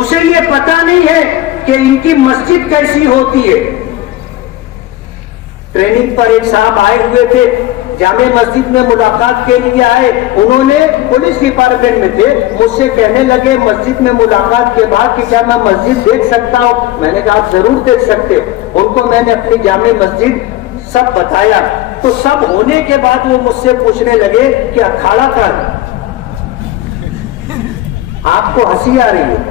اسے یہ پتہ نہیں ہے کہ ان کی مسجد کیسی ہوتی ہے۔ ٹریننگ پر ایک صاحب آئے ہوئے تھے، جامع مسجد میں ملاقات کے لیے آئے، انہوں نے پولیس ڈپارٹمنٹ میں تھے، مجھ سے کہنے لگے مسجد میں ملاقات کے بعد کہ کیا میں مسجد دیکھ سکتا ہوں؟ میں نے کہا آپ ضرور دیکھ سکتے ہو۔ ان کو میں نے اپنی جامع مسجد سب بتایا، تو سب ہونے کے بعد وہ مجھ سے پوچھنے لگے کہ اکھاڑا کا آپ کو ہنسی آ رہی ہے،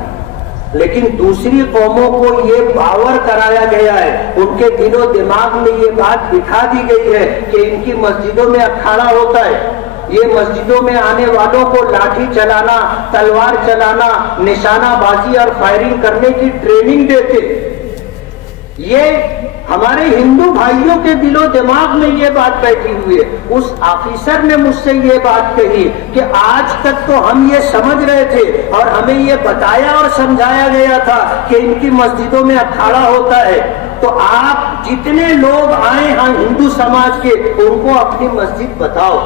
لیکن دوسری قوموں کو یہ باور کرایا گیا ہے، ان کے دل و دماغ میں یہ بات بٹھا دی گئی ہے کہ ان کی مسجدوں میں اکھاڑا ہوتا ہے، یہ مسجدوں میں آنے والوں کو لاٹھی چلانا، تلوار چلانا، نشانہ بازی اور فائرنگ کرنے کی ٹریننگ دیتے۔ یہ ہمارے ہندو بھائیوں کے دل و دماغ میں یہ بات بیٹھی ہوئی ہے۔ اس آفیسر نے مجھ سے یہ بات کہی کہ آج تک تو ہم یہ سمجھ رہے تھے اور ہمیں یہ بتایا اور سمجھایا گیا تھا کہ ان کی مسجدوں میں اکھاڑا ہوتا ہے، تو آپ جتنے لوگ آئے ہیں ہندو سماج کے ان کو اپنی مسجد بتاؤ۔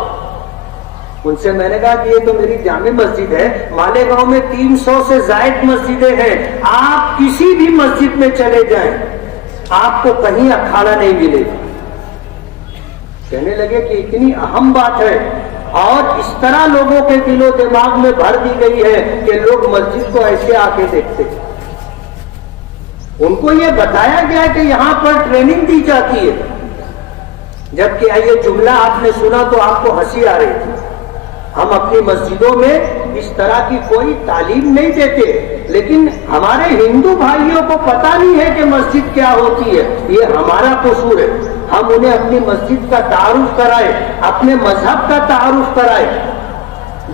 ان سے میں نے کہا کہ یہ تو میری جامع مسجد ہے، مالیگاؤں میں 300 سے زائد مسجدیں ہیں، آپ کسی بھی مسجد میں چلے جائیں آپ کو کہیں اکھاڑا نہیں ملے گا۔ کہنے لگے کہ اتنی اہم بات ہے اور اس طرح لوگوں کے دل و دماغ میں بھر دی گئی ہے کہ لوگ مسجد کو ایسے آ کے دیکھتے۔ ان کو یہ بتایا گیا کہ یہاں پر ٹریننگ دی جاتی ہے، جبکہ یہ جملہ آپ نے سنا تو آپ کو ہنسی آ رہی تھی۔ ہم اپنی مسجدوں میں اس طرح کی کوئی تعلیم نہیں دیتے، لیکن ہمارے ہندو بھائیوں کو پتہ نہیں ہے کہ مسجد کیا ہوتی ہے، یہ ہمارا قصور ہے۔ ہم انہیں اپنی مسجد کا تعارف کرائے، اپنے مذہب کا تعارف کرائے۔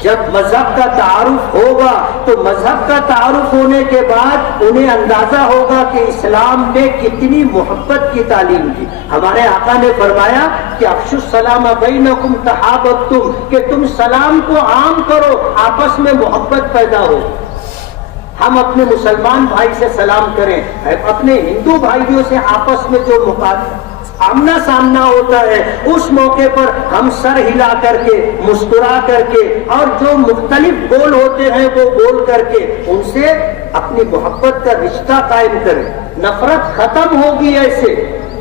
جب مذہب کا تعارف ہوگا تو مذہب کا تعارف ہونے کے بعد انہیں اندازہ ہوگا کہ اسلام نے کتنی محبت کی تعلیم دی۔ ہمارے آقا نے فرمایا کہ افشوا السلام بینکم تحاببتم، کہ تم سلام کو عام کرو، آپس میں محبت پیدا ہو۔ ہم اپنے مسلمان بھائی سے سلام کریں، اپنے ہندو بھائیوں سے آپس میں جو آمنا سامنا ہوتا ہے اس موقع پر ہم سر ہلا کر کے، مسکرا کر کے اور جو مختلف بول ہوتے ہیں وہ بول کر کے ان سے اپنی محبت کا رشتہ قائم کریں، نفرت ختم ہوگی۔ ایسے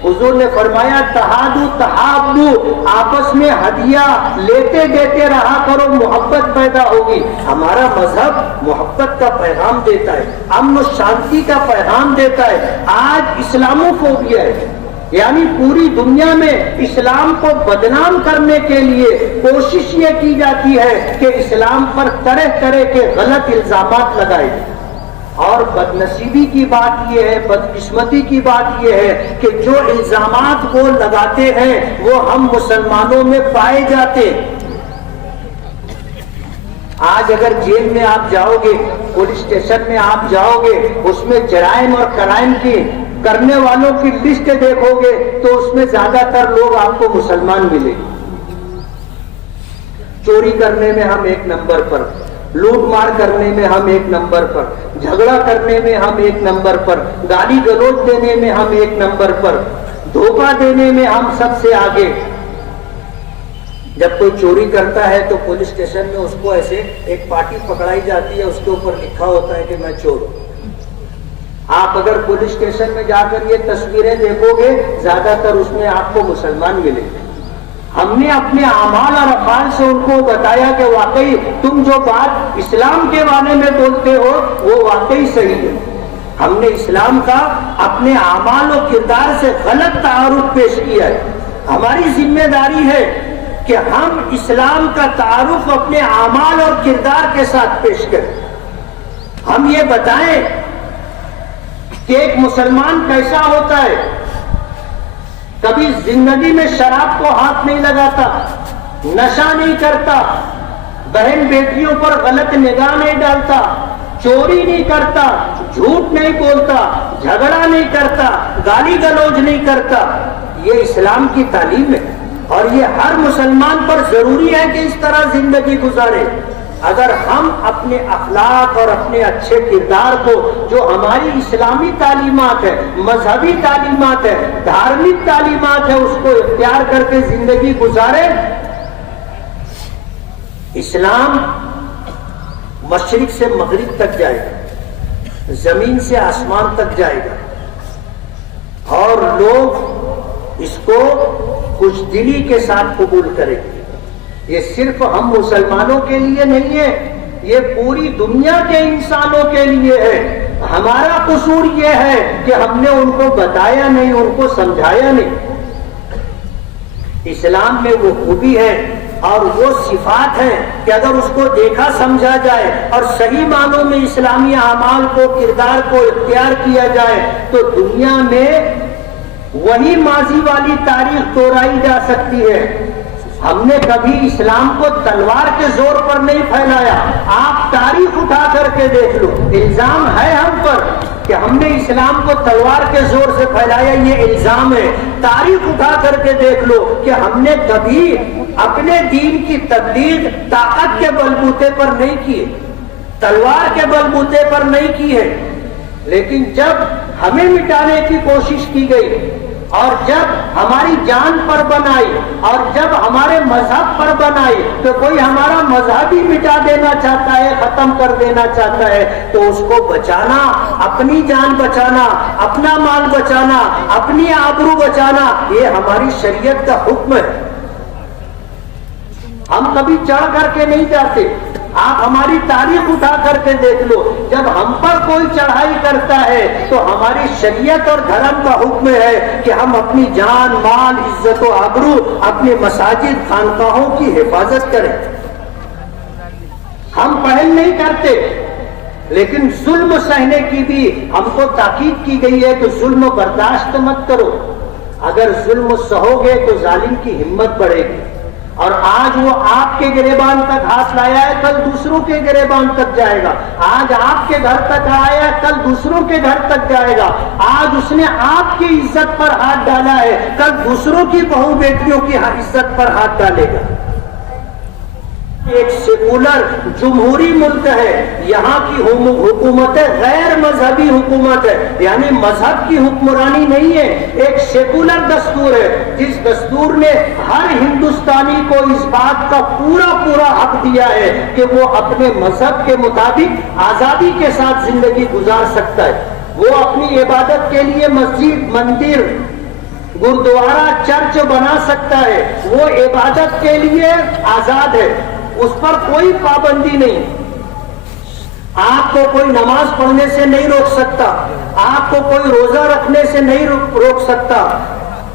حضور نے فرمایا تہادو تحابو، آپس میں ہدیہ لیتے دیتے رہا کرو، محبت پیدا ہوگی۔ ہمارا مذہب محبت کا پیغام دیتا ہے، امن و شانتی کا پیغام دیتا ہے۔ آج اسلاموفوبیا ہے، یعنی پوری دنیا میں اسلام کو بدنام کرنے کے لیے کوشش یہ کی جاتی ہے کہ اسلام پر طرح طرح کے غلط الزامات لگائے۔ اور بدنصیبی کی بات یہ ہے، بدقسمتی کی بات یہ ہے کہ جو الزامات وہ لگاتے ہیں وہ ہم مسلمانوں میں پائے جاتے۔ آج اگر جیل میں آپ جاؤ گے، پولیس اسٹیشن میں آپ جاؤ گے، اس میں جرائم اور کرائم کی کرنے والوں کی لسٹ دیکھو گے تو اس میں زیادہ تر لوگ آپ کو مسلمان ملے۔ چوری کرنے میں ہم ایک نمبر پر، لوٹ مار کرنے میں ہم ایک نمبر پر، جھگڑا کرنے میں ہم ایک نمبر پر، گالی گلوچ دینے میں ہم ایک نمبر پر، دھوکہ دینے میں ہم سب سے آگے۔ جب کوئی چوری کرتا ہے تو پولیس اسٹیشن میں اس کو ایسے ایک پارٹی پکڑائی جاتی ہے، اس کے اوپر لکھا ہوتا ہے کہ میں چور ہوں۔ آپ اگر پولیس اسٹیشن میں جا کر یہ تصویریں دیکھو گے زیادہ تر اس میں آپ کو مسلمان ملے گے۔ ہم نے اپنے اعمال اور افعال سے ان کو بتایا کہ واقعی تم جو بات اسلام کے بارے میں بولتے ہو وہ واقعی صحیح ہے۔ ہم نے اسلام کا اپنے اعمال و کردار سے غلط تعارف پیش کیا ہے۔ ہماری ذمہ داری ہے کہ ہم اسلام کا تعارف اپنے اعمال اور کردار کے ساتھ پیش کریں۔ ہم یہ بتائیں کہ ایک مسلمان کیسا ہوتا ہے، کبھی زندگی میں شراب کو ہاتھ نہیں لگاتا، نشہ نہیں کرتا، بہن بیٹیوں پر غلط نگاہ نہیں ڈالتا، چوری نہیں کرتا، جھوٹ نہیں بولتا، جھگڑا نہیں کرتا، گالی گلوچ نہیں کرتا۔ یہ اسلام کی تعلیم ہے اور یہ ہر مسلمان پر ضروری ہے کہ اس طرح زندگی گزارے۔ اگر ہم اپنے اخلاق اور اپنے اچھے کردار کو، جو ہماری اسلامی تعلیمات ہے، مذہبی تعلیمات ہے، دھارمک تعلیمات ہے، اس کو اختیار کر کے زندگی گزارے، اسلام مشرق سے مغرب تک جائے گا۔ زمین سے آسمان تک جائے گا اور لوگ اس کو خوش دلی کے ساتھ قبول کریں گے۔ یہ صرف ہم مسلمانوں کے لیے نہیں ہے، یہ پوری دنیا کے انسانوں کے لیے ہے۔ ہمارا قصور یہ ہے کہ ہم نے ان کو بتایا نہیں، ان کو سمجھایا نہیں۔ اسلام میں وہ خوبی ہے اور وہ صفات ہیں کہ اگر اس کو دیکھا سمجھا جائے اور صحیح معنوں میں اسلامی اعمال کو، کردار کو اختیار کیا جائے تو دنیا میں وہی ماضی والی تاریخ دوہرائی جا سکتی ہے۔ ہم نے کبھی اسلام کو تلوار کے زور پر نہیں پھیلایا۔ آپ تاریخ اٹھا کر کے دیکھ لو، الزام ہے ہم پر کہ ہم نے اسلام کو تلوار کے زور سے پھیلایا، یہ الزام ہے۔ تاریخ اٹھا کر کے دیکھ لو کہ ہم نے کبھی اپنے دین کی تبلیغ طاقت کے بلبوتے پر نہیں کی، تلوار کے بلبوتے پر نہیں کی ہے۔ لیکن جب ہمیں مٹانے کی کوشش کی گئی اور جب ہماری جان پر بنائی اور جب ہمارے مذہب پر بنائی تو کوئی ہمارا مذہب ہی مٹا دینا چاہتا ہے، ختم کر دینا چاہتا ہے، تو اس کو بچانا، اپنی جان بچانا، اپنا مال بچانا، اپنی آبرو بچانا، یہ ہماری شریعت کا حکم ہے۔ ہم کبھی چڑھ کر کے نہیں جاتے۔ آپ ہماری تاریخ اٹھا کر کے دیکھ لو، جب ہم پر کوئی چڑھائی کرتا ہے تو ہماری شریعت اور دھرم کا حکم ہے کہ ہم اپنی جان، مال، عزت و آبرو، اپنے مساجد، خانقاہوں کی حفاظت کریں۔ ہم پہل نہیں کرتے، لیکن ظلم سہنے کی بھی ہم کو تاکید کی گئی ہے کہ ظلم برداشت مت کرو۔ اگر ظلم سہو گے تو ظالم کی ہمت بڑھے گی، اور آج وہ آپ کے گریبان تک ہاتھ لایا ہے، کل دوسروں کے گریبان تک جائے گا۔ آج آپ کے گھر تک آیا ہے، کل دوسروں کے گھر تک جائے گا۔ آج اس نے آپ کی عزت پر ہاتھ ڈالا ہے، کل دوسروں کی بہو بیٹیوں کی عزت پر ہاتھ ڈالے گا۔ ایک سیکولر جمہوری ملک ہے، یہاں کی حکومت غیر مذہبی حکومت ہے، یعنی مذہب کی حکمرانی نہیں ہے، ایک سیکولر دستور ہے، جس دستور نے ہر ہندوستانی کو اس بات کا پورا حق دیا ہے کہ وہ اپنے مذہب کے مطابق آزادی کے ساتھ زندگی گزار سکتا ہے۔ وہ اپنی عبادت کے لیے مسجد، مندر، گردوارہ، چرچ بنا سکتا ہے، وہ عبادت کے لیے آزاد ہے، اس پر کوئی پابندی نہیں۔ آپ کو کوئی نماز پڑھنے سے نہیں روک سکتا، آپ کو کوئی روزہ رکھنے سے نہیں روک سکتا،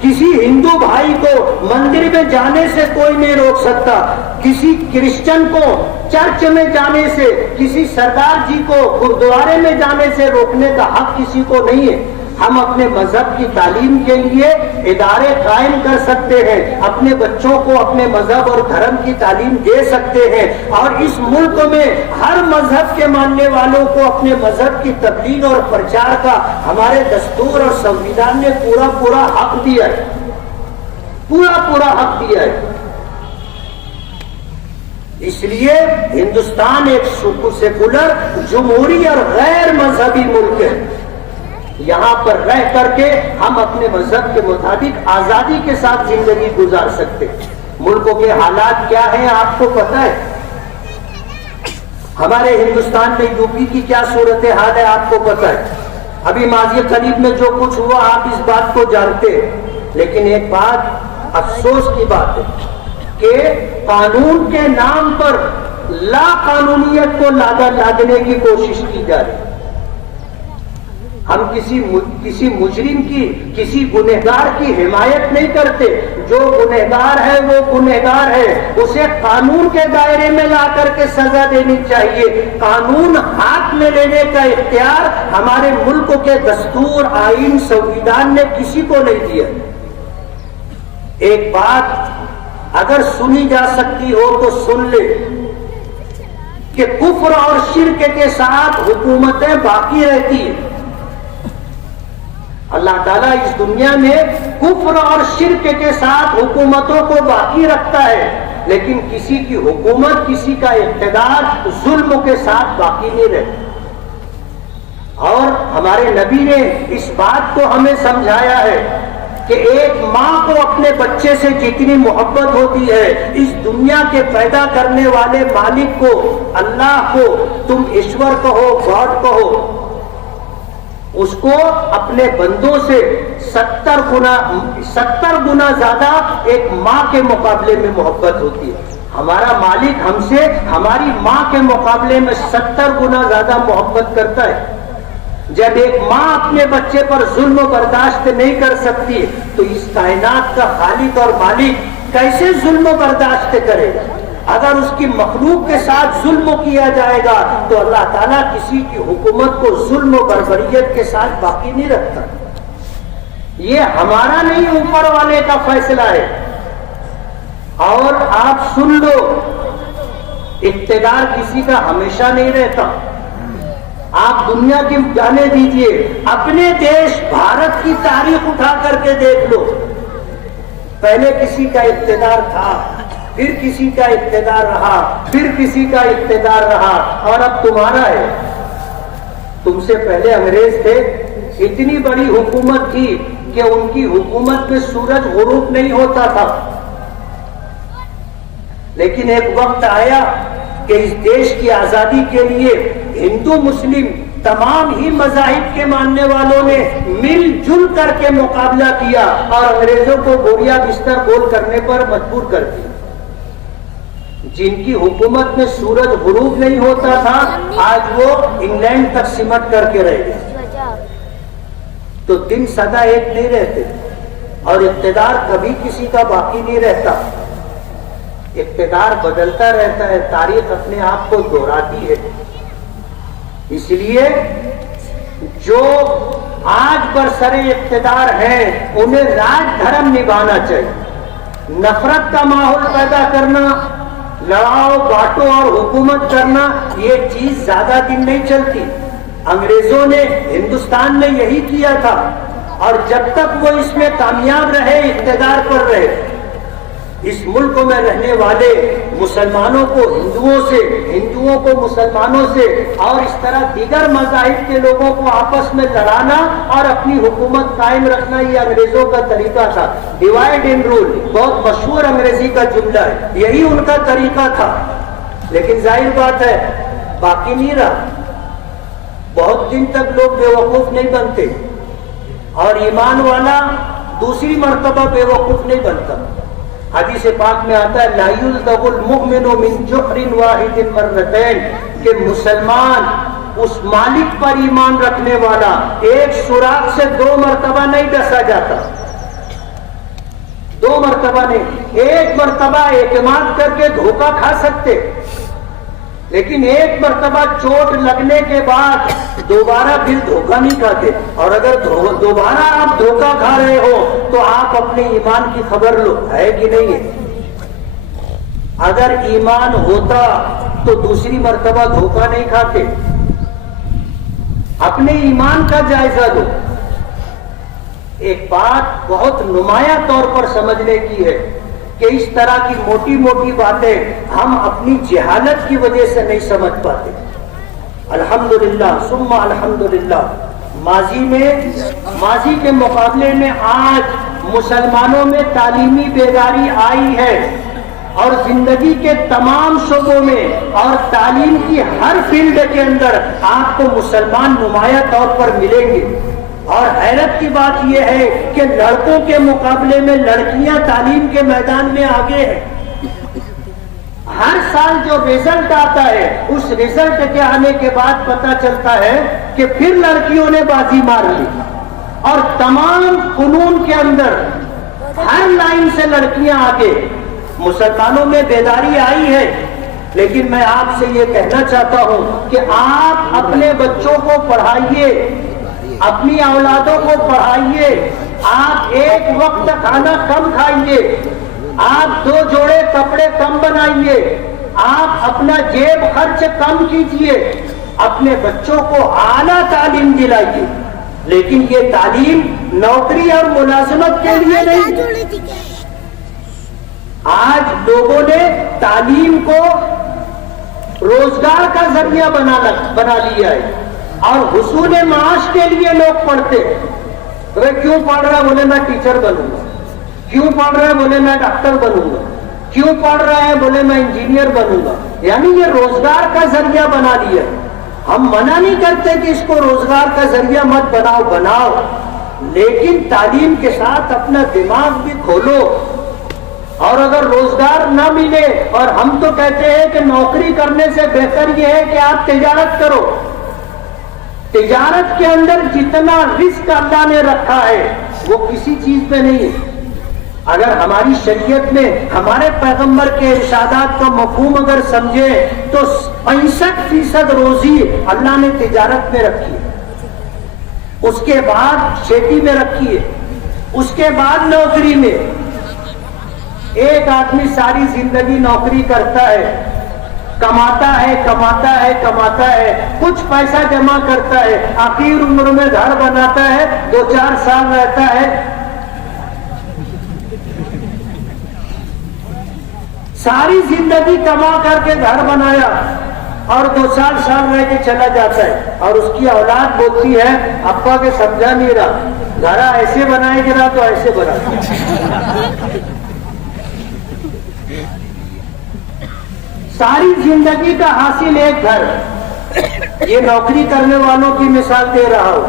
کسی ہندو بھائی کو مندر میں جانے سے کوئی نہیں روک سکتا، کسی کرسچن کو چرچ میں جانے سے، کسی سردار جی کو گردوارے میں جانے سے روکنے کا حق کسی کو نہیں ہے۔ ہم اپنے مذہب کی تعلیم کے لیے ادارے قائم کر سکتے ہیں، اپنے بچوں کو اپنے مذہب اور دھرم کی تعلیم دے سکتے ہیں، اور اس ملک میں ہر مذہب کے ماننے والوں کو اپنے مذہب کی تبلیغ اور پرچار کا ہمارے دستور اور سنویدھان نے پورا حق دیا ہے، پورا حق دیا ہے۔ اس لیے ہندوستان ایک سیکولر، جمہوری اور غیر مذہبی ملک ہے۔ یہاں پر رہ کر کے ہم اپنے مذہب کے مطابق آزادی کے ساتھ زندگی گزار سکتے۔ ملکوں کے حالات کیا ہیں آپ کو پتہ ہے؟ ہمارے ہندوستان میں یو پی کی کیا صورتحال ہے آپ کو پتہ ہے؟ ابھی ماضی قریب میں جو کچھ ہوا آپ اس بات کو جانتے ہیں، لیکن ایک بات افسوس کی بات ہے کہ قانون کے نام پر لا قانونیت کو لادنے کی کوشش کی جا رہی ہے۔ ہم کسی مجرم کی، کسی گنہگار کی حمایت نہیں کرتے۔ جو گنہگار ہے وہ گنہگار ہے، اسے قانون کے دائرے میں لا کر کے سزا دینی چاہیے۔ قانون ہاتھ میں لینے کا اختیار ہمارے ملک کے دستور، آئین، سنویدھان نے کسی کو نہیں دیا۔ ایک بات اگر سنی جا سکتی ہو تو سن لے کہ کفر اور شرک کے ساتھ حکومتیں باقی رہتی ہیں۔ اللہ تعالیٰ اس دنیا میں کفر اور شرک کے ساتھ حکومتوں کو باقی رکھتا ہے، لیکن کسی کی حکومت، کسی کا اقتدار ظلم کے ساتھ باقی نہیں رہتا۔ اور ہمارے نبی نے اس بات کو ہمیں سمجھایا ہے کہ ایک ماں کو اپنے بچے سے جتنی محبت ہوتی ہے، اس دنیا کے پیدا کرنے والے مالک کو، اللہ کو تم ایشور کہو، گاڈ کہو، اس کو اپنے بندوں سے 70 گنا زیادہ ایک ماں کے مقابلے میں محبت ہوتی ہے. ہمارا مالک ہم سے ہماری ماں کے مقابلے میں 70 گنا زیادہ محبت کرتا ہے. جب ایک ماں اپنے بچے پر ظلم برداشت نہیں کر سکتی تو اس کائنات کا خالق اور مالک کیسے ظلم برداشت کرے گا؟ اگر اس کی مخلوق کے ساتھ ظلم کیا جائے گا تو اللہ تعالیٰ کسی کی حکومت کو ظلم و بربریت کے ساتھ باقی نہیں رکھتا. یہ ہمارا نہیں، اوپر والے کا فیصلہ ہے. اور آپ سن لو، اقتدار کسی کا ہمیشہ نہیں رہتا. آپ دنیا کی جانے دیجئے، اپنے دیش بھارت کی تاریخ اٹھا کر کے دیکھ لو. پہلے کسی کا اقتدار تھا، پھر کسی کا اقتدار رہا، پھر کسی کا اقتدار رہا، اور اب تمہارا ہے. تم سے پہلے انگریز تھے، اتنی بڑی حکومت تھی کہ ان کی حکومت میں سورج غروب نہیں ہوتا تھا. لیکن ایک وقت آیا کہ اس دیش کی آزادی کے لیے ہندو مسلم تمام ہی مذاہب کے ماننے والوں نے مل جل کر کے مقابلہ کیا اور انگریزوں کو بوریا بستر گول کرنے پر مجبور کر دیا. جن کی حکومت میں سورج غروب نہیں ہوتا تھا آج وہ انگلینڈ تک سمٹ کر کے رہ گئے. تو دن سدا ایک نہیں رہتے اور اقتدار کبھی کسی کا باقی نہیں رہتا. اقتدار بدلتا رہتا ہے، تاریخ اپنے آپ کو دہراتی ہے. اس لیے جو آج برسر اقتدار ہیں انہیں راج دھرم نبھانا چاہیے. نفرت کا ماحول پیدا کرنا، لڑاؤ بانٹو اور حکومت کرنا، یہ چیز زیادہ دن نہیں چلتی. انگریزوں نے ہندوستان میں یہی کیا تھا اور جب تک وہ اس میں کامیاب رہے، اقتدار پر رہے، اس ملک میں رہنے والے مسلمانوں کو ہندوؤں سے، ہندوؤں کو مسلمانوں سے اور اس طرح دیگر مذاہب کے لوگوں کو آپس میں لڑانا اور اپنی حکومت قائم رکھنا یہ انگریزوں کا طریقہ تھا. ڈیوائڈ اینڈ رول بہت مشہور انگریزی کا جملہ ہے، یہی ان کا طریقہ تھا. لیکن ظاہر بات ہے باقی نہیں رہا. بہت دن تک لوگ بے وقوف نہیں بنتے اور ایمان والا دوسری مرتبہ بے وقوف نہیں بنتا. حدیث پاک میں آتا ہے لا یلدغ المؤمن من جحر واحد مرتين، کہ مسلمان اس مالک پر ایمان رکھنے والا ایک سوراخ سے 2 مرتبہ نہیں ڈسا جاتا. 2 مرتبہ نہیں، ایک مرتبہ اعتماد کر کے دھوکہ کھا سکتے، لیکن ایک مرتبہ چوٹ لگنے کے بعد دوبارہ پھر دھوکہ نہیں کھاتے. اور اگر دوبارہ آپ دھوکہ کھا رہے ہو تو آپ اپنے ایمان کی خبر لو، ہے کہ نہیں ہے. اگر ایمان ہوتا تو دوسری مرتبہ دھوکہ نہیں کھاتے. اپنے ایمان کا جائزہ لو. ایک بات بہت نمایاں طور پر سمجھنے کی ہے کہ اس طرح کی موٹی موٹی باتیں ہم اپنی جہالت کی وجہ سے نہیں سمجھ پاتے. الحمدللہ ثم الحمدللہ ماضی کے مقابلے میں آج مسلمانوں میں تعلیمی بیداری آئی ہے اور زندگی کے تمام شعبوں میں اور تعلیم کی ہر فیلڈ کے اندر آپ کو مسلمان نمایاں طور پر ملیں گے. اور حیرت کی بات یہ ہے کہ لڑکوں کے مقابلے میں لڑکیاں تعلیم کے میدان میں آگے ہیں. ہر سال جو رزلٹ آتا ہے اس رزلٹ کے آنے کے بعد پتہ چلتا ہے کہ پھر لڑکیوں نے بازی مار لی اور تمام فنون کے اندر ہر لائن سے لڑکیاں آگے. مسلمانوں میں بیداری آئی ہے، لیکن میں آپ سے یہ کہنا چاہتا ہوں کہ آپ اپنے بچوں کو پڑھائیے، اپنی اولادوں کو پڑھائیے. آپ ایک وقت کھانا کم کھائیے، آپ 2 جوڑے کپڑے کم بنائیے، آپ اپنا جیب خرچ کم کیجیے، اپنے بچوں کو اعلیٰ تعلیم دلائیے. لیکن یہ تعلیم نوکری اور ملازمت کے لیے نہیں. آج لوگوں نے تعلیم کو روزگار کا ذریعہ بنا لیا ہے اور حصول معاش کے لیے لوگ پڑھتے. کیوں پڑھ رہا ہے؟ بولے میں ٹیچر بنوں گا. کیوں پڑھ رہا ہے؟ بولے میں ڈاکٹر بنوں گا. کیوں پڑھ رہا ہے؟ بولے میں انجینئر بنوں گا. یعنی یہ روزگار کا ذریعہ بنا لیا. ہم منع نہیں کرتے کہ اس کو روزگار کا ذریعہ مت بناؤ، بناؤ، لیکن تعلیم کے ساتھ اپنا دماغ بھی کھولو۔ اور اگر روزگار نہ ملے، اور ہم تو کہتے ہیں کہ نوکری کرنے سے بہتر یہ ہے کہ آپ تجارت کرو۔ تجارت کے اندر جتنا رزق اللہ نے رکھا ہے وہ کسی چیز پہ نہیں ہے۔ اگر ہماری شریعت میں ہمارے پیغمبر کے ارشادات کا مفہوم اگر سمجھے تو 65% روزی اللہ نے تجارت میں رکھی ہے، اس کے بعد کھیتی میں رکھی ہے، اس کے بعد نوکری میں۔ ایک آدمی ساری زندگی نوکری کرتا ہے، کماتا ہے کماتا ہے کماتا ہے، کچھ پیسہ جمع کرتا ہے، آخر عمر میں گھر بناتا ہے، 2-4 سال رہتا ہے، ساری زندگی کما کر کے گھر بنایا اور 2-4 سال رہ کے چلا جاتا ہے، اور اس کی اولاد بولتی ہے ابا کے سمجھا نہیں رہا، گھر ایسے بنائے گا تو ایسے بنا۔ ساری زندگی کا حاصل ایک گھر۔ یہ نوکری کرنے والوں کی مثال دے رہا ہوں،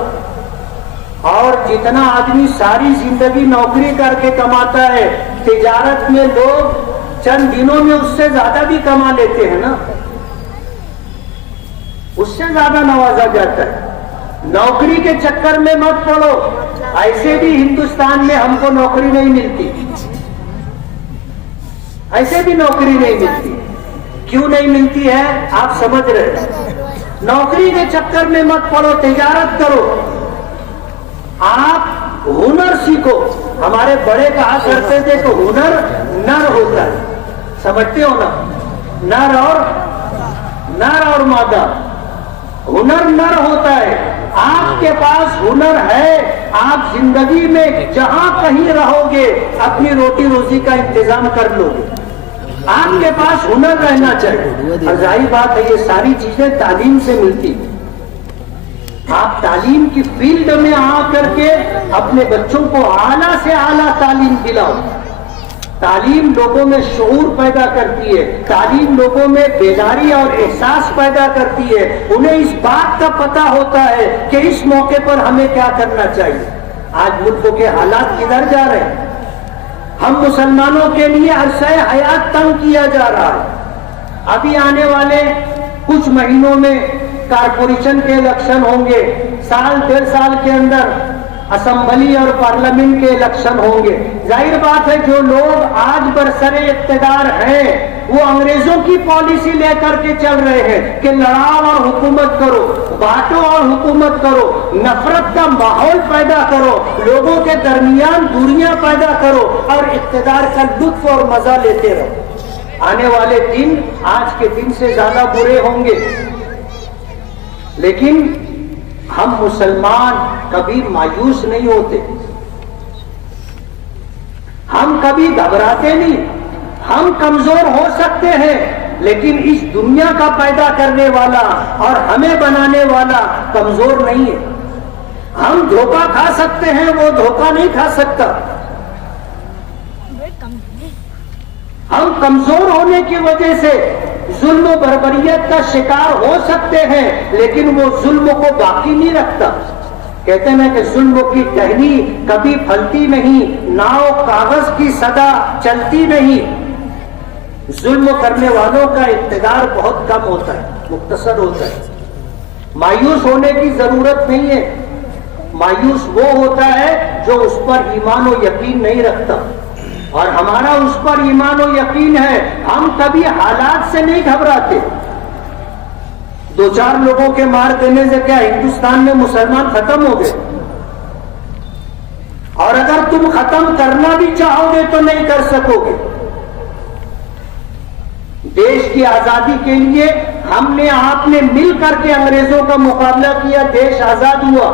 اور جتنا آدمی ساری زندگی نوکری کر کے کماتا ہے، تجارت میں لوگ چند دنوں میں اس سے زیادہ بھی کما لیتے ہیں نا، اس سے زیادہ نوازا جاتا ہے۔ نوکری کے چکر میں مت پڑو، ایسے بھی ہندوستان میں ہم کو نوکری نہیں ملتی، ایسے بھی نوکری نہیں ملتی۔ کیوں نہیں ملتی ہے آپ سمجھ رہے ہیں؟ نوکری کے چکر میں مت پڑو، تجارت کرو، آپ ہنر سیکھو۔ ہمارے بڑے کہا کرتے تھے کہ ہنر نر ہوتا ہے، سمجھتے ہو نا؟ نر اور مادہ، ہنر نر ہوتا ہے۔ آپ کے پاس ہنر ہے، آپ زندگی میں جہاں کہیں رہو گے اپنی روٹی روزی کا انتظام کر لو گے۔ آپ کے پاس ہنر رہنا چاہیے، اور ظاہر بات ہے یہ ساری چیزیں تعلیم سے ملتی ہیں۔ آپ تعلیم کی فیلڈ میں آ کر کے اپنے بچوں کو اعلیٰ سے اعلیٰ تعلیم دلاؤ۔ تعلیم لوگوں میں شعور پیدا کرتی ہے، تعلیم لوگوں میں بیداری اور احساس پیدا کرتی ہے، انہیں اس بات کا پتہ ہوتا ہے کہ اس موقع پر ہمیں کیا کرنا چاہیے۔ آج ملکوں کے حالات کدھر جا رہے ہیں؟ ہم مسلمانوں کے لیے عرصہ حیات تنگ کیا جا رہا ہے۔ ابھی آنے والے کچھ مہینوں میں کارپوریشن کے الیکشن ہوں گے، 1.5 سال کے اندر اسمبلی اور پارلیمنٹ کے الیکشن ہوں گے۔ ظاہر بات ہے جو لوگ آج برسر اقتدار ہیں وہ انگریزوں کی پالیسی لے کر کے چل رہے ہیں کہ لڑاؤ اور حکومت کرو، بانٹو اور حکومت کرو، نفرت کا ماحول پیدا کرو، لوگوں کے درمیان دوریاں پیدا کرو اور اقتدار کا لطف اور مزہ لیتے رہو۔ آنے والے دن آج کے دن سے زیادہ برے ہوں گے، لیکن ہم مسلمان کبھی مایوس نہیں ہوتے، ہم کبھی گھبراتے نہیں۔ ہم کمزور ہو سکتے ہیں لیکن اس دنیا کا پیدا کرنے والا اور ہمیں بنانے والا کمزور نہیں ہے۔ ہم دھوکہ کھا سکتے ہیں، وہ دھوکہ نہیں کھا سکتا۔ ہم کمزور ہونے کی وجہ سے ظلم و بربریت کا شکار ہو سکتے ہیں لیکن وہ ظلم کو باقی نہیں رکھتا۔ کہتے ہیں کہ ظلم کی ٹہنی کبھی پھلتی نہیں، ناؤ کاغذ کی صدا چلتی نہیں۔ ظلم کرنے والوں کا اقتدار بہت کم ہوتا ہے، مختصر ہوتا ہے۔ مایوس ہونے کی ضرورت نہیں ہے، مایوس وہ ہوتا ہے جو اس پر ایمان و یقین نہیں رکھتا، اور ہمارا اس پر ایمان و یقین ہے۔ ہم کبھی حالات سے نہیں گھبراتے۔ 2-4 لوگوں کے مار دینے سے کیا ہندوستان میں مسلمان ختم ہو گئے؟ اور اگر تم ختم کرنا بھی چاہو گے تو نہیں کر سکو گے۔ دیش کی آزادی کے لیے ہم نے آپ نے مل کر کے انگریزوں کا مقابلہ کیا، دیش آزاد ہوا۔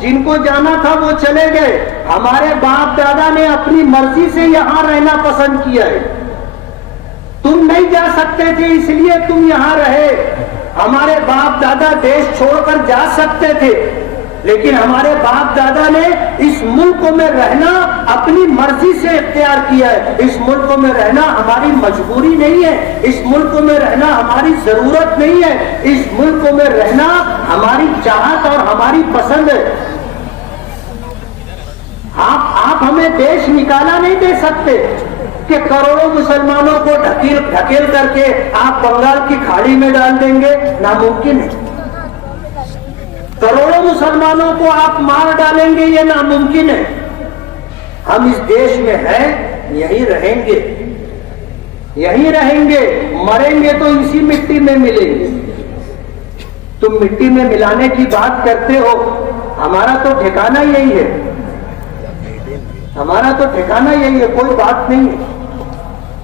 جن کو جانا تھا وہ چلے گئے، ہمارے باپ دادا نے اپنی مرضی سے یہاں رہنا پسند کیا ہے۔ تم نہیں جا سکتے تھے اس لیے تم یہاں رہے، ہمارے باپ دادا دیش چھوڑ کر جا سکتے تھے لیکن ہمارے باپ دادا نے اس ملک میں رہنا اپنی مرضی سے اختیار کیا ہے. اس ملک میں رہنا ہماری مجبوری نہیں ہے, اس ملک میں رہنا ہماری ضرورت نہیں ہے, اس ملک میں رہنا ہماری چاہت اور ہماری پسند ہے. آپ ہمیں دیش نکالا نہیں دے سکتے کہ کروڑوں مسلمانوں کو ڈھکیل کر کے آپ بنگال کی کھاڑی میں ڈال دیں گے. ناممکن ہے. کروڑوں مسلمانوں کو آپ مار ڈالیں گے, یہ ناممکن ہے. ہم اس دیش میں ہیں, یہی رہیں گے, یہی رہیں گے, مریں گے تو اسی مٹی میں ملیں گے. تم مٹی میں ملانے کی بات کرتے ہو, ہمارا تو ٹھکانہ یہی ہے, ہمارا تو ٹھکانہ یہی ہے, کوئی بات نہیں ہے.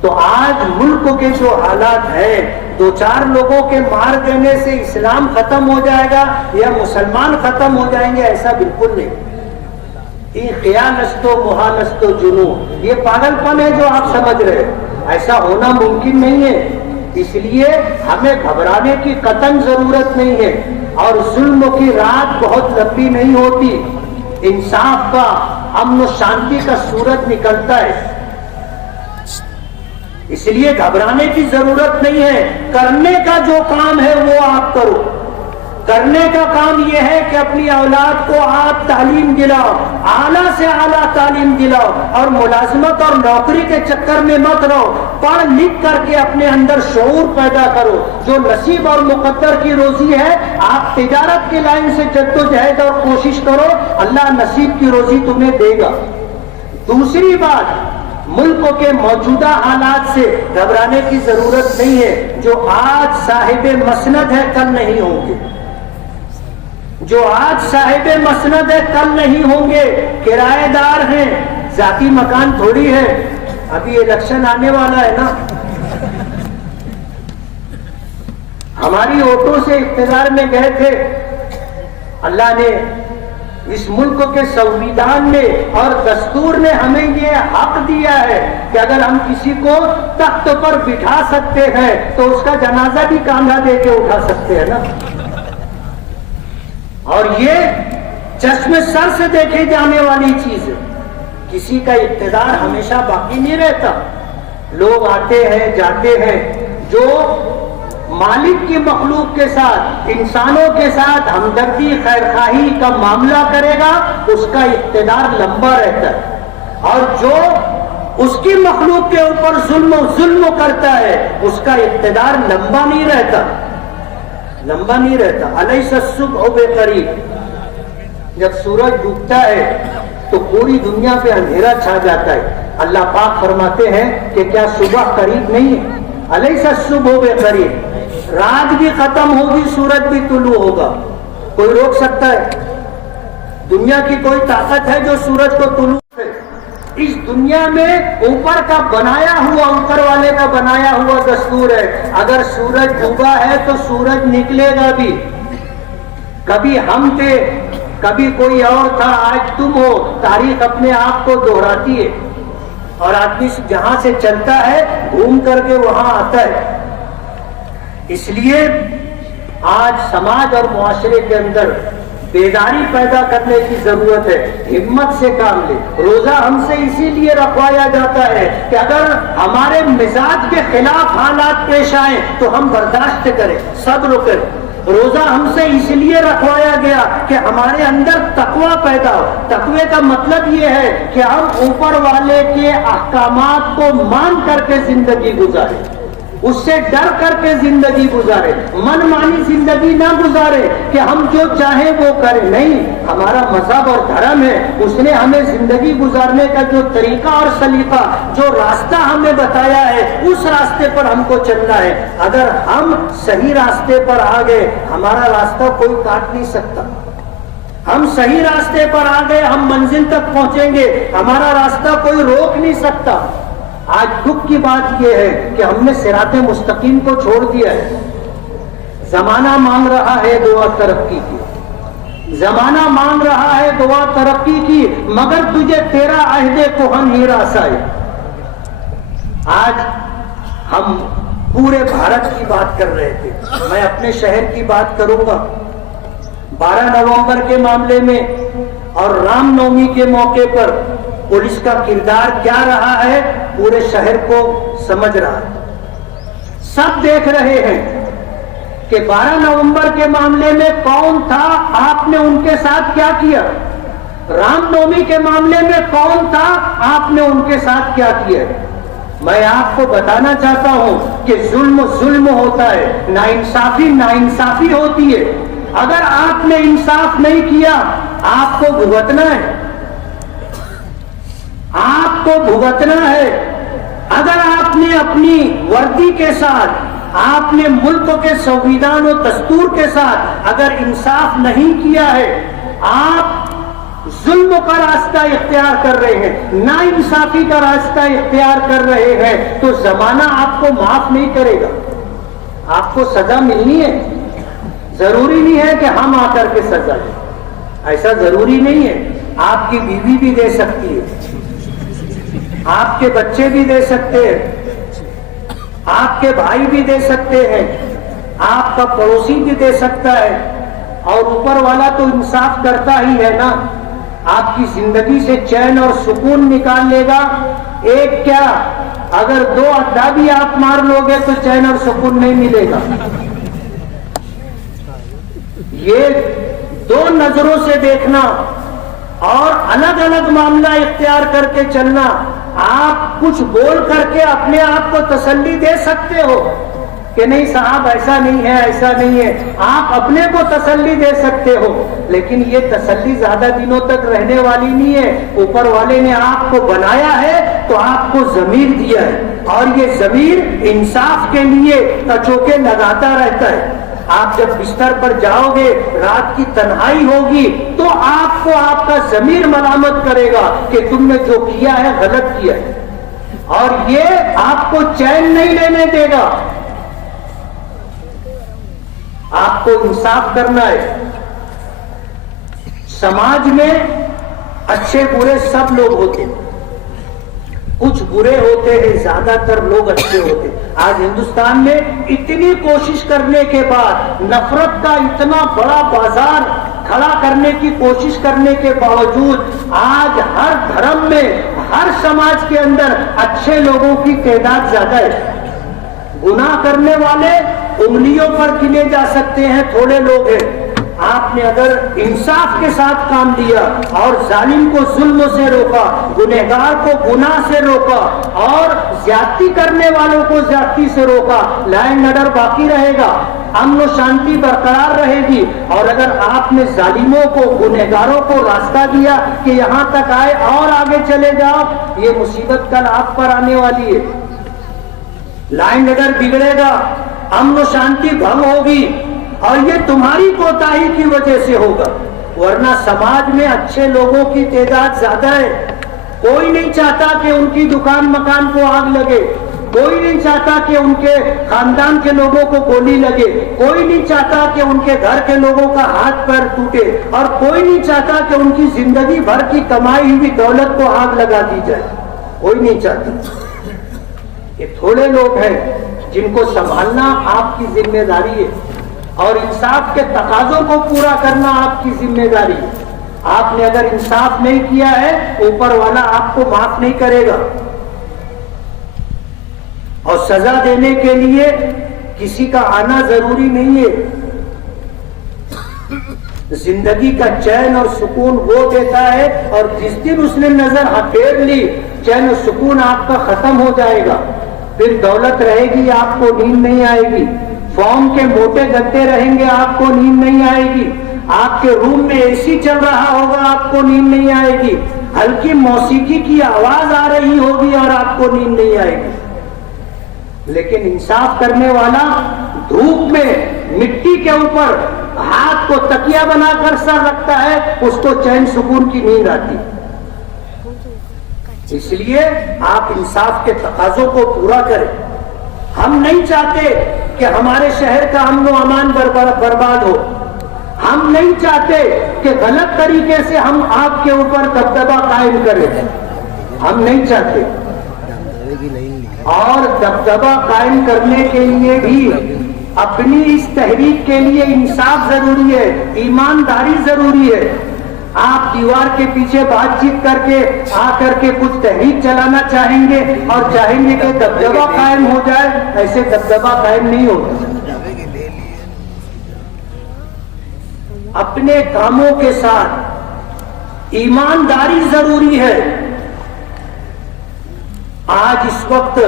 تو آج ملک کے جو حالات ہیں, دو چار لوگوں کے مار دینے سے اسلام ختم ہو جائے گا یا مسلمان ختم ہو جائیں گے, ایسا بالکل نہیں. یہ خیالست و محالست و جنون, یہ پاگل پن ہے جو آپ سمجھ رہے ہیں. ایسا ہونا ممکن نہیں ہے. اس لیے ہمیں گھبرانے کی قطعاً ضرورت نہیں ہے. اور ظلم کی رات بہت لمبی نہیں ہوتی, انصاف کا, امن و شانتی کا سورج نکلتا ہے. اس لیے گھبرانے کی ضرورت نہیں ہے. کرنے کا جو کام ہے وہ آپ کرو. کرنے کا کام یہ ہے کہ اپنی اولاد کو آپ تعلیم دلاؤ, اعلیٰ سے اعلیٰ تعلیم دلاؤ, اور ملازمت اور نوکری کے چکر میں مت رہو. پڑھ لکھ کر کے اپنے اندر شعور پیدا کرو. جو نصیب اور مقدر کی روزی ہے, آپ تجارت کی لائن سے جدوجہد اور کوشش کرو, اللہ نصیب کی روزی تمہیں دے گا. دوسری بات, ملک کے موجودہ حالات سے گھبرانے کی ضرورت نہیں ہے. جو آج صاحب مسند ہے کل نہیں ہوں گے, جو آج صاحب مسند ہے کل نہیں ہوں گے. کرایہ دار ہیں, ذاتی مکان تھوڑی ہے. ابھی الیکشن آنے والا ہے نا, ہماری ووٹوں سے اقتدار میں گئے تھے. اللہ نے اس ملک کے سنویدھان نے اور دستور نے ہمیں یہ حق دیا ہے کہ اگر ہم کسی کو تخت پر بٹھا سکتے ہیں تو اس کا جنازہ بھی کاندھا دے کے اٹھا سکتے ہیں نا. اور یہ چشم سر سے دیکھے جانے والی چیز ہے. کسی کا اقتدار ہمیشہ باقی نہیں رہتا. لوگ آتے ہیں جاتے ہیں. جو مالک کی مخلوق کے ساتھ, انسانوں کے ساتھ ہمدردی خیرخواہی کا معاملہ کرے گا, اس کا اقتدار لمبا رہتا ہے. اور جو اس کی مخلوق کے اوپر ظلم کرتا ہے, اس کا اقتدار لمبا نہیں رہتا, لمبا نہیں رہتا. الیس الصبح بقریب, جب سورج ڈوبتا ہے تو پوری دنیا پہ اندھیرا چھا جاتا ہے. اللہ پاک فرماتے ہیں کہ کیا صبح قریب نہیں ہے؟ الیس الصبح بقریب, رات بھی ختم ہوگی, سورج بھی طلوع ہوگا. کوئی روک سکتا ہے؟ دنیا کی کوئی طاقت ہے جو سورج کو طلوع ہے؟ اس دنیا میں اوپر کا بنایا ہوا, اوپر والے کا بنایا ہوا دستور ہے. اگر سورج ڈوبا ہے تو سورج نکلے گا بھی. کبھی ہم تھے, کبھی کوئی اور تھا, آج تم ہو. تاریخ اپنے آپ کو دہراتی ہے, اور آدمی جہاں سے چلتا ہے گھوم کر کے وہاں آتا ہے. اس لیے آج سماج اور معاشرے کے اندر بیداری پیدا کرنے کی ضرورت ہے. ہمت سے کام لے. روزہ ہم سے اسی لیے رکھوایا جاتا ہے کہ اگر ہمارے مزاج کے خلاف حالات پیش آئیں تو ہم برداشت کریں, صبر کریں. روزہ ہم سے اس لیے رکھوایا گیا کہ ہمارے اندر تقوی پیدا ہو. تقوی کا مطلب یہ ہے کہ ہم اوپر والے کے احکامات کو مان کر کے زندگی گزاریں, اس سے ڈر کر کے زندگی گزارے, من مانی زندگی نہ گزارے کہ ہم جو چاہیں وہ کریں. نہیں, ہمارا مذہب اور دھرم ہے, اس نے ہمیں زندگی گزارنے کا جو طریقہ اور سلیقہ, جو راستہ ہمیں بتایا ہے, اس راستے پر ہم کو چلنا ہے. اگر ہم صحیح راستے پر آ گئے, ہمارا راستہ کوئی کاٹ نہیں سکتا. ہم صحیح راستے پر آ گئے, ہم منزل تک پہنچیں گے, ہمارا راستہ کوئی روک نہیں سکتا. آج دکھ کی بات یہ ہے کہ ہم نے صراط مستقیم کو چھوڑ دیا ہے. زمانہ مانگ رہا ہے دعا ترقی کی, زمانہ مانگ رہا ہے دعا ترقی کی, مگر تجھے تیرا عہد کہن ہی راس آئے. آج ہم پورے بھارت کی بات کر رہے تھے, میں اپنے شہر کی بات کروں گا. 12 نومبر کے معاملے میں اور رام نومی کے موقع پر پولیس کا کردار کیا رہا ہے پورے شہر کو سمجھ رہا ہے. سب دیکھ رہے ہیں کہ 12 نومبر کے معاملے میں کون تھا, آپ نے ان کے ساتھ کیا کیا. رام نومی کے معاملے میں کون تھا, آپ نے ان کے ساتھ کیا کیا. میں آپ کو بتانا چاہتا ہوں کہ ظلم ظلم ہوتا ہے, ناانصافی ناانصافی ہوتی ہے. اگر آپ نے انصاف نہیں کیا آپ کو بھگتنا ہے, آپ کو بھگتنا ہے. اگر آپ نے اپنی وردی کے ساتھ, آپ نے ملک کے سنویدھان و دستور کے ساتھ اگر انصاف نہیں کیا ہے, آپ ظلم کا راستہ اختیار کر رہے ہیں, ناانصافی کا راستہ اختیار کر رہے ہیں, تو زمانہ آپ کو معاف نہیں کرے گا. آپ کو سزا ملنی ہے. ضروری نہیں ہے کہ ہم آ کر کے سزا دیں, ایسا ضروری نہیں ہے. آپ کی بیوی بھی دے سکتی ہے, آپ کے بچے بھی دے سکتے ہیں, آپ کے بھائی بھی دے سکتے ہیں, آپ کا پڑوسی بھی دے سکتا ہے. اور اوپر والا تو انصاف کرتا ہی ہے نا. آپ کی زندگی سے چین اور سکون نکال لے گا. ایک کیا, اگر 2 اڈا بھی آپ مار لو گے تو چین اور سکون نہیں ملے گا. یہ 2 نظروں سے دیکھنا اور الگ الگ معاملہ اختیار کر کے چلنا. آپ کچھ بول کر کے اپنے آپ کو تسلی دے سکتے ہو کہ نہیں صاحب ایسا نہیں ہے, ایسا نہیں ہے. آپ اپنے کو تسلی دے سکتے ہو, لیکن یہ تسلی زیادہ دنوں تک رہنے والی نہیں ہے. اوپر والے نے آپ کو بنایا ہے تو آپ کو ضمیر دیا ہے, اور یہ ضمیر انصاف کے لیے کچوکے لگاتا رہتا ہے. آپ جب بستر پر جاؤ گے, رات کی تنہائی ہوگی, تو آپ کو آپ کا ضمیر ملامت کرے گا کہ تم نے جو کیا ہے غلط کیا ہے, اور یہ آپ کو چین نہیں لینے دے گا. آپ کو انصاف کرنا ہے. سماج میں اچھے برے سب لوگ ہوتے ہیں, کچھ برے ہوتے ہیں, زیادہ تر لوگ اچھے ہوتے ہیں. آج ہندوستان میں اتنی کوشش کرنے کے بعد, نفرت کا اتنا بڑا بازار کھڑا کرنے کی کوشش کرنے کے باوجود, آج ہر دھرم میں, ہر سماج کے اندر اچھے لوگوں کی تعداد زیادہ ہے. گناہ کرنے والے انگلیوں پر گنے جا سکتے ہیں, تھوڑے لوگ ہیں. آپ نے اگر انصاف کے ساتھ کام لیا اور ظالم کو ظلم سے روکا, گنہگار کو گناہ سے روکا, اور زیادتی کرنے والوں کو زیادتی سے روکا, لا اینڈ آرڈر باقی رہے گا, امن و شانتی برقرار رہے گی. اور اگر آپ نے ظالموں کو, گنہگاروں کو راستہ دیا کہ یہاں تک آئے اور آگے چلے جاؤ, یہ مصیبت کل آپ پر آنے والی ہے. لا اینڈ آرڈر بگڑے گا, امن و شانتی بھنگ ہوگی, اور یہ تمہاری کوتاہی کی وجہ سے ہوگا. ورنہ سماج میں اچھے لوگوں کی تعداد زیادہ ہے. کوئی نہیں چاہتا کہ ان کی دکان مکان کو آگ لگے, کوئی نہیں چاہتا کہ ان کے خاندان کے لوگوں کو گولی لگے, کوئی نہیں چاہتا کہ ان کے گھر کے لوگوں کا ہاتھ پیر ٹوٹے, اور کوئی نہیں چاہتا کہ ان کی زندگی بھر کی کمائی ہوئی دولت کو آگ لگا دی جائے. کوئی نہیں چاہتا. یہ تھوڑے لوگ ہیں جن کو سنبھالنا آپ کی ذمہ داری ہے, اور انصاف کے تقاضوں کو پورا کرنا آپ کی ذمہ داری ہے. آپ نے اگر انصاف نہیں کیا ہے, اوپر والا آپ کو معاف نہیں کرے گا. اور سزا دینے کے لیے کسی کا آنا ضروری نہیں ہے. زندگی کا چین اور سکون وہ دیتا ہے, اور جس دن اس نے نظر ہتھیڑ لی, چین اور سکون آپ کا ختم ہو جائے گا. پھر دولت رہے گی, آپ کو نیند نہیں آئے گی. فارم کے موٹے گدے رہیں گے, آپ کو نیند نہیں آئے گی. آپ کے روم میں اے سی چل رہا ہوگا, آپ کو نیند نہیں آئے گی. ہلکی موسیقی کی آواز آ رہی ہوگی اور آپ کو نیند نہیں آئے گی. لیکن انصاف کرنے والا دھوپ میں مٹی کے اوپر ہاتھ کو تکیا بنا کر سر رکھتا ہے, اس کو چین سکون کی نیند آتی. اس لیے آپ انصاف کے تقاضوں کو پورا کریں. ہم نہیں چاہتے کہ ہمارے شہر کا امن و امان برباد ہو. ہم نہیں چاہتے کہ غلط طریقے سے ہم آپ کے اوپر دبدبہ قائم کریں. ہم نہیں چاہتے. اور دبدبہ قائم کرنے کے لیے بھی اپنی اس تحریک کے لیے انصاف ضروری ہے، ایمانداری ضروری ہے۔ آپ دیوار کے پیچھے بات چیت کر کے آ کر کے کچھ تحریک چلانا چاہیں گے اور چاہیں گے کہ دبدبہ قائم ہو جائے، ایسے دبدبہ قائم نہیں ہوتا۔ اپنے کاموں کے ساتھ ایمانداری ضروری ہے۔ آج اس وقت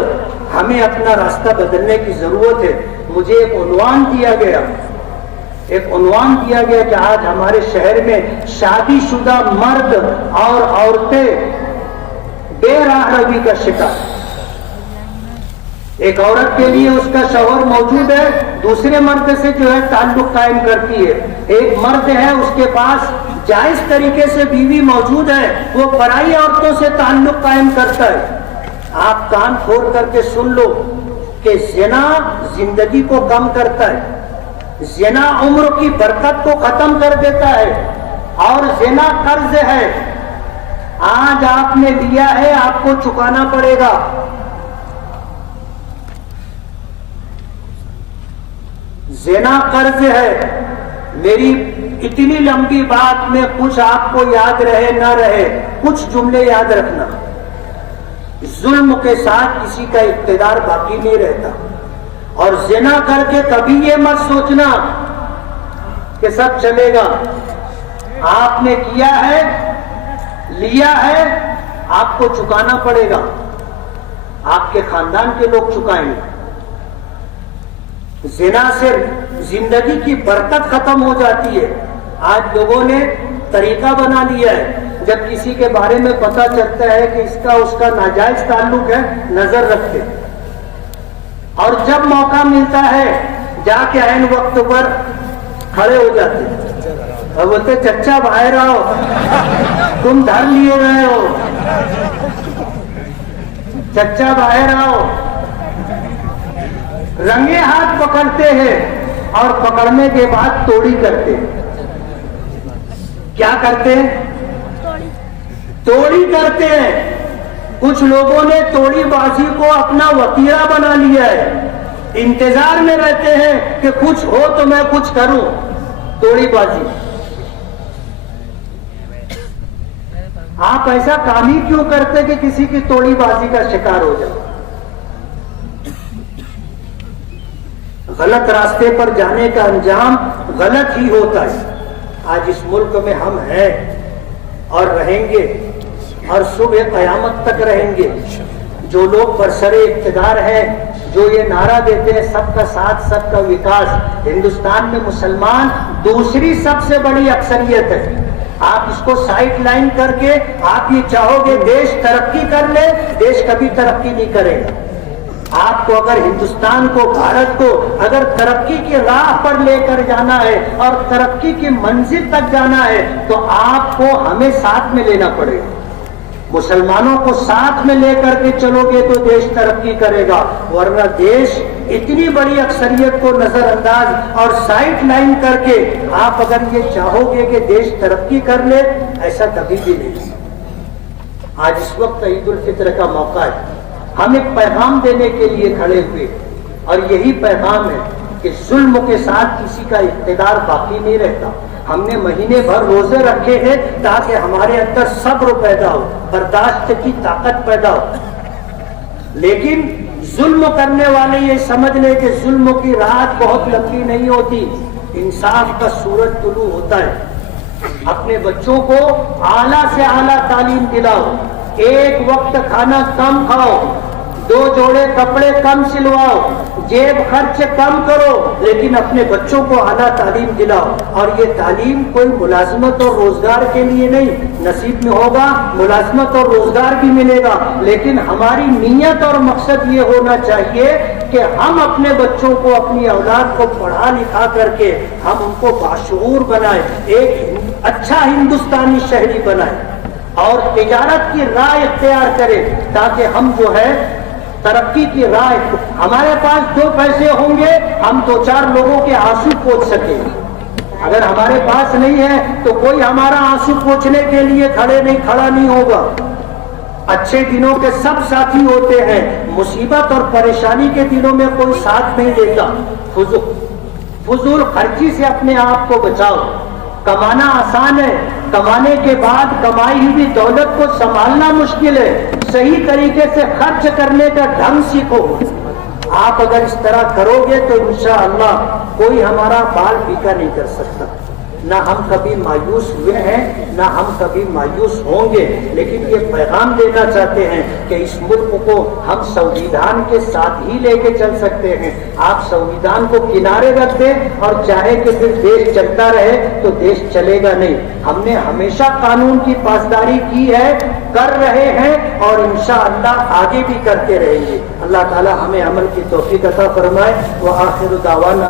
ہمیں اپنا راستہ بدلنے کی ضرورت ہے۔ مجھے ایک عنوان دیا گیا کہ آج ہمارے شہر میں شادی شدہ مرد اور عورتیں بے راہ روی کا شکار۔ ایک عورت کے لیے اس کا شوہر موجود ہے، دوسرے مرد سے جو ہے تعلق قائم کرتی ہے۔ ایک مرد ہے، اس کے پاس جائز طریقے سے بیوی موجود ہے، وہ پرائی عورتوں سے تعلق قائم کرتا ہے۔ آپ کان کھول کر کے سن لو کہ زنا زندگی کو کم کرتا ہے، زنا عمر کی برکت کو ختم کر دیتا ہے، اور زنا قرض ہے۔ آج آپ نے لیا ہے، آپ کو چکانا پڑے گا۔ زنا قرض ہے۔ میری اتنی لمبی بات میں کچھ آپ کو یاد رہے نہ رہے، کچھ جملے یاد رکھنا۔ ظلم کے ساتھ کسی کا اقتدار باقی نہیں رہتا، اور زنا کر کے کبھی یہ مت سوچنا کہ سب چلے گا۔ آپ نے کیا ہے، لیا ہے، آپ کو چکانا پڑے گا، آپ کے خاندان کے لوگ چکائیں گے۔ زنا سے زندگی کی برکت ختم ہو جاتی ہے۔ آج لوگوں نے طریقہ بنا لیا ہے، جب کسی کے بارے میں پتا چلتا ہے کہ اس کا ناجائز تعلق ہے، نظر رکھتے، اور جب موقع ملتا ہے جا کے عین وقت پر کھڑے ہو جاتے اور بولتے چچا باہر آؤ، تم دھر لیے گئے ہو، چچا باہر آؤ۔ رنگے ہاتھ پکڑتے ہیں اور پکڑنے کے بعد توڑی کرتے ہیں۔ کیا کرتے ہیں؟ توڑی کرتے ہیں۔ کچھ لوگوں نے توڑی بازی کو اپنا وتیرہ بنا لیا ہے، انتظار میں رہتے ہیں کہ کچھ ہو تو میں کچھ کروں۔ توڑی بازی۔ آپ ایسا کام ہی کیوں کرتے کہ کسی کی توڑی بازی کا شکار ہو جائے؟ غلط راستے پر جانے کا انجام غلط ہی ہوتا ہے۔ آج اس ملک میں ہم ہیں اور رہیں گے اور صبح قیامت تک رہیں گے۔ جو لوگ برسر اقتدار ہیں، جو یہ نعرہ دیتے ہیں سب کا ساتھ سب کا وکاس، ہندوستان میں مسلمان دوسری سب سے بڑی اکثریت ہے۔ آپ اس کو سائڈ لائن کر کے آپ یہ چاہو گے دیش ترقی کر لے، دیش کبھی ترقی نہیں کرے گا۔ آپ کو اگر ہندوستان کو، بھارت کو اگر ترقی کی راہ پر لے کر جانا ہے اور ترقی کی منزل تک جانا ہے تو آپ کو ہمیں ساتھ میں لینا پڑے گا۔ مسلمانوں کو ساتھ میں لے کر کے چلو گے تو دیش ترقی کرے گا، ورنہ دیش اتنی بڑی اکثریت کو نظر انداز اور سائڈ لائن کر کے آپ اگر یہ چاہو گے کہ دیش ترقی کر لے، ایسا کبھی بھی نہیں۔ آج اس وقت عید الفطر کا موقع ہے، ہم ایک پیغام دینے کے لیے کھڑے ہوئے، اور یہی پیغام ہے کہ ظلم کے ساتھ کسی کا اقتدار باقی نہیں رہتا۔ ہم نے مہینے بھر روزے رکھے ہیں تاکہ ہمارے اندر صبر پیدا ہو، برداشت کی طاقت پیدا ہو، لیکن ظلم کرنے والے یہ سمجھ لے کہ ظلم کی رات بہت لمبی نہیں ہوتی، انصاف کا سورج طلوع ہوتا ہے۔ اپنے بچوں کو اعلیٰ سے اعلیٰ تعلیم دلاؤ، ایک وقت کھانا کم کھاؤ، 2 جوڑے کپڑے کم سلواؤ، جیب خرچ کم کرو، لیکن اپنے بچوں کو اعلیٰ تعلیم دلاؤ۔ اور یہ تعلیم کوئی ملازمت اور روزگار کے لیے نہیں، نصیب میں ہوگا ملازمت اور روزگار بھی ملے گا، لیکن ہماری نیت اور مقصد یہ ہونا چاہیے کہ ہم اپنے بچوں کو، اپنی اولاد کو پڑھا لکھا کر کے ہم ان کو باشعور بنائیں، ایک اچھا ہندوستانی شہری بنائیں، اور تجارت کی راہ اختیار کریں تاکہ ہم جو ہے ترقی کی راہ، ہمارے پاس 2 پیسے ہوں گے، ہم 2-4 لوگوں کے آنسو پوچھ سکیں گے۔ اگر ہمارے پاس نہیں ہے تو کوئی ہمارا آنسو پوچھنے کے لیے کھڑا نہیں ہوگا۔ اچھے دنوں کے سب ساتھی ہوتے ہیں، مصیبت اور پریشانی کے دنوں میں کوئی ساتھ نہیں دیتا۔ فضول خرچی سے اپنے آپ کو بچاؤ. کمانا آسان ہے، کمانے کے بعد کمائی ہوئی دولت کو سنبھالنا مشکل ہے. صحیح طریقے سے خرچ کرنے کا ڈھنگ سیکھو. آپ اگر اس طرح کرو گے تو انشاءاللہ کوئی ہمارا بال پیکا نہیں کر سکتا. نہ ہم کبھی مایوس ہوئے ہیں نہ ہم کبھی مایوس ہوں گے. لیکن یہ پیغام دینا چاہتے ہیں کہ اس ملک کو ہم سنویدھان کے ساتھ ہی لے کے چل سکتے ہیں. آپ سنویدھان کو کنارے رکھ دیں اور چاہے کہ پھر دیش چلتا رہے تو دیش چلے گا نہیں. ہم نے ہمیشہ قانون کی پاسداری کی ہے، کر رہے ہیں اور انشاءاللہ آگے بھی کرتے رہیں گے. اللہ تعالی ہمیں عمل کی توفیق عطا فرمائے. وآخر دعوانا